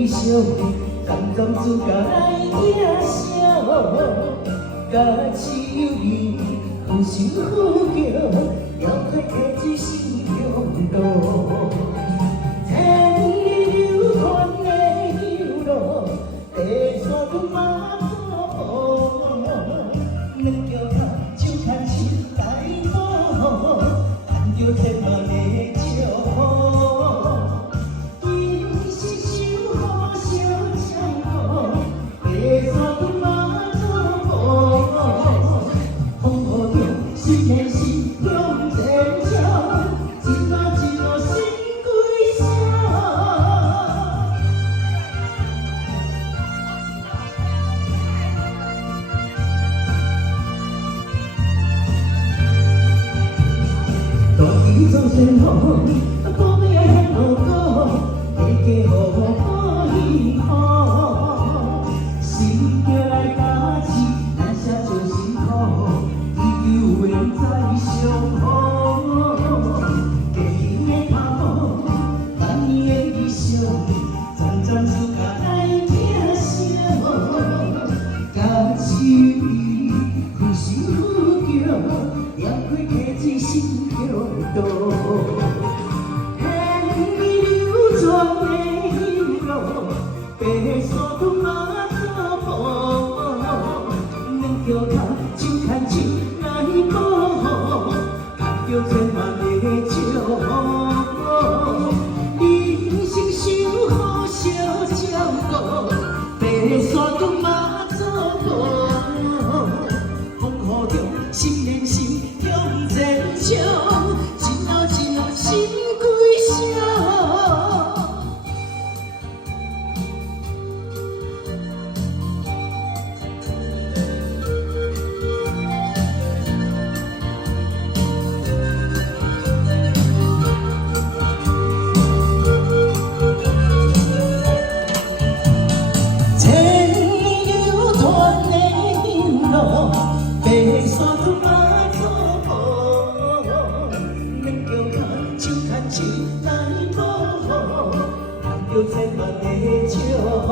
理想，站站自家来行声，甲手里负心负强，要快摕水心中道。千里流传的牛路，地山路马祖步，两脚踏手牵手来保护，盼着天马的祝福。 做先锋，保命向路过，家家户户保幸福。心叫来打气，咱写做辛苦，祈求永在相逢。家己的脚步，咱的理想，站站自家来听声，甲手里负心负强，要开摕水心中道。 白山路马祖步，两脚踏手牵手来保护，盼着千万的祝福。人生想好小照顾，白山路马祖步，风雨中心连心向前冲，一路一路心归乡。 白山路马祖步，两脚踏手牵手来保护，盼着千万的祝福。